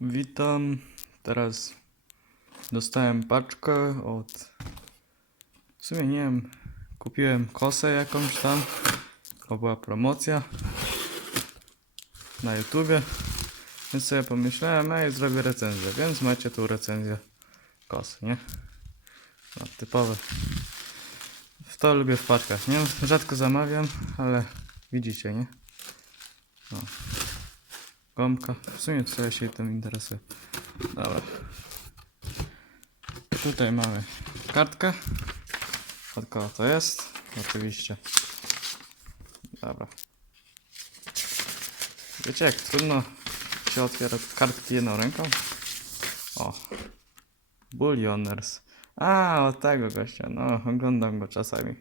Witam. Teraz dostałem paczkę od. W sumie nie wiem. Kupiłem kosę jakąś tam. To była promocja na YouTubie. Więc sobie pomyślałem, ej, zrobię recenzję. Więc macie tu recenzję kosy, nie? No, typowe. W to lubię w paczkach, nie? Rzadko zamawiam, ale widzicie, nie? No. Gąbka. W sumie co ja się tym interesuję. Dobra. Tutaj mamy kartkę. Od kogo to jest? Oczywiście. Dobra. Wiecie jak trudno się otwiera kartki jedną ręką? O. Bullioners. A, od tego gościa. No, oglądam go czasami.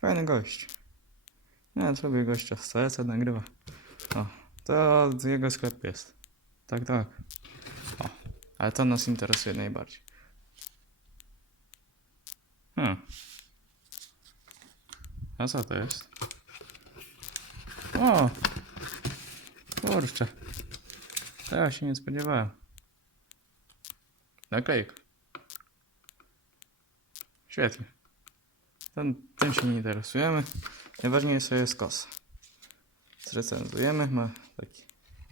Fajny gość. Nie, sobie gościa z CS nagrywa. O, to jego sklepu jest. Tak, tak. O, ale to nas interesuje najbardziej. Hmm. A co to jest? O! Kurczę. Ja się nie spodziewałem. Naklejka. Świetnie. Ten, tym się nie interesujemy. Najważniejsze jest kosa. Zrecenzujemy. Ma taki.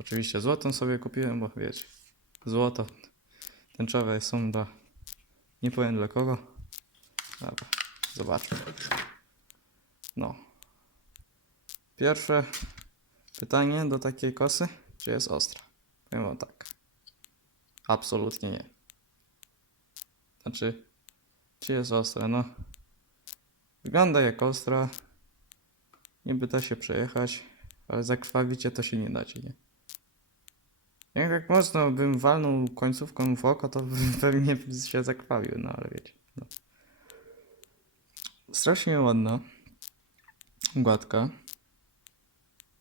Oczywiście złotą sobie kupiłem, bo wiecie. Złoto. Tęczowe są dla. Nie powiem dla kogo. Dobra. Zobaczmy. No. Pierwsze pytanie do takiej kosy. Czy jest ostra? Powiem wam tak. Absolutnie nie. Znaczy, czy jest ostra? No. Wygląda jak ostra. Niby da się przejechać, ale zakrwawicie to się nie dacie, nie? Jak tak mocno bym walnął końcówką w oko, to bym pewnie się zakrwawił, no ale wiecie. No. Strasznie ładna. Gładka.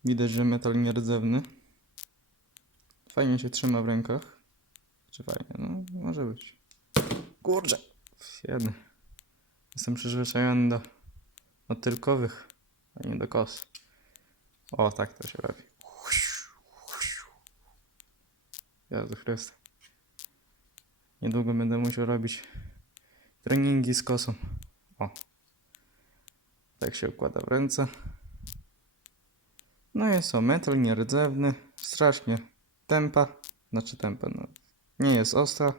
Widać, że metal nierdzewny. Fajnie się trzyma w rękach. Czy fajnie? No, może być. Kurczę. Jeden. Jestem przyzwyczajony do motylkowych, a nie do kos. O, tak to się robi. Jezu Chryste. Niedługo będę musiał robić treningi z kosą. O. Tak się układa w ręce. No jest o metal nierdzewny. Strasznie tempa. Znaczy tempa, no. Nie jest ostra.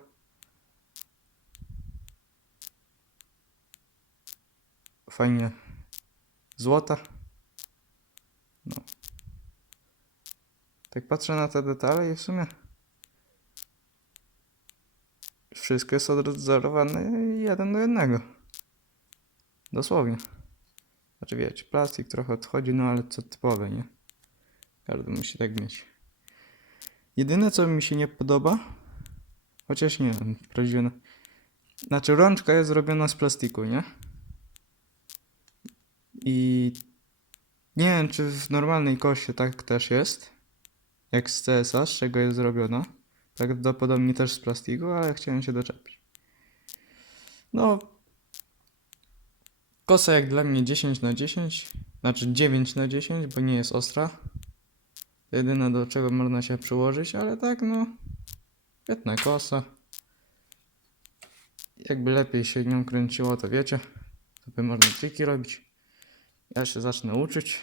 Fajnie złota. Tak patrzę na te detale i w sumie wszystko jest odwzorowane jeden do jednego. Dosłownie. Znaczy wiecie, plastik trochę odchodzi, no ale co typowe, nie? Każdy musi tak mieć. Jedyne co mi się nie podoba, chociaż nie prawdziwe. Znaczy rączka jest zrobiona z plastiku, nie? I nie wiem, czy w normalnej koście tak też jest. Jak z CSA, z czego jest zrobiona. Prawdopodobnie też z plastiku, ale chciałem się doczepić. No. Kosa jak dla mnie 10 na 10. Znaczy 9 na 10, bo nie jest ostra. Jedyne do czego można się przyłożyć, ale tak no. Świetna kosa. Jakby lepiej się nią kręciło, to wiecie. To by można triki robić. Ja się zacznę uczyć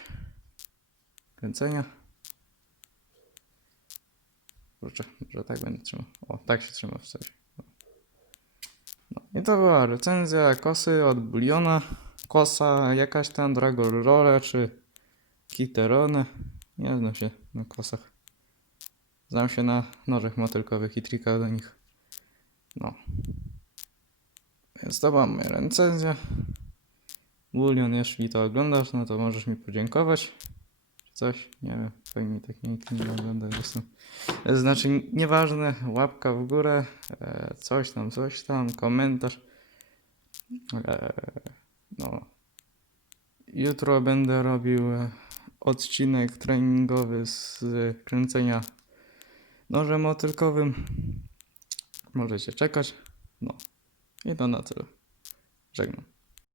kręcenia. Kurczę, może tak będę trzymał. O, tak się trzyma w serii. No. I to była recenzja kosy od Buliona. Kosa jakaś tam Dragon Roller czy Kiterone. Nie znam się na kosach. Znam się na nożach motylkowych i trikach do nich. No. Więc to była moja recenzja. Bulion, jeśli to oglądasz, no to możesz mi podziękować. Coś? Nie wiem. Pewnie tak nikt nie ogląda. Jestem. Znaczy, nieważne, łapka w górę, e, coś tam, coś tam, komentarz. E, no. Jutro będę robił e, odcinek treningowy z kręcenia nożem motylkowym. Możecie czekać. No. I to na tyle. Żegnam.